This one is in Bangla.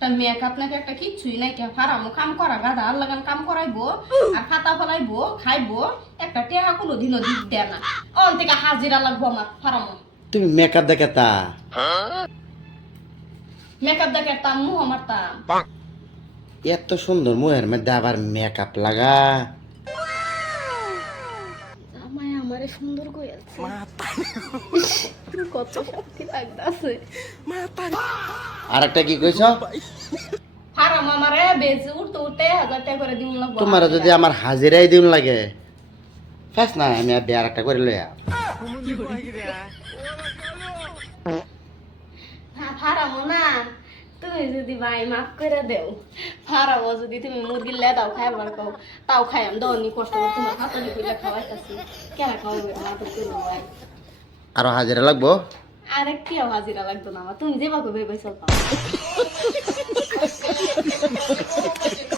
তা মেকআপ নাকি একটা কিচ্ছুই নাই কে ফারামো কাম করা গাদা আর লাগান কাম করাইবো আর খাতা ফলাইবো খাইবো একটা টেহা কোনো দিনও দিক দেয় না অন থেকে হাজিরা লাগবো আমার ফারামো তুমি মেকআপ দেখে তা মেকআপ দেখে তাম মুহ আমার তাম এত সুন্দর মুহের মধ্যে আবার মেকআপ লাগা আমায় আমারে সুন্দর কইয়াছে কত শক্তি লাগতাছে আর একটা কি কইছ ফারাম আমারে বেজে উঠতে উঠতে 1000 টাকা করে দিন লাগবো তোমার যদি আমার হাজিরাই দিন লাগে ফেস না আমি আর বিয়ার একটা করে লইয়া হ্যাঁ ফারামো না তুমি যদি ভাই মাফ করে দেও ফারামো যদি তুমি মুরগির লেদাও খাইবার কও তাও খাইম দনি কষ্ট করে তোমার হাতালি কইলা খাওয়াইতাছি কেন খাওয়াবে আমার তো করবো ভাই আরো হাজিরা লাগবো আরে কি হাজিরা লাগতো না আমার তুমি যেভাবে ভেবে চলতাম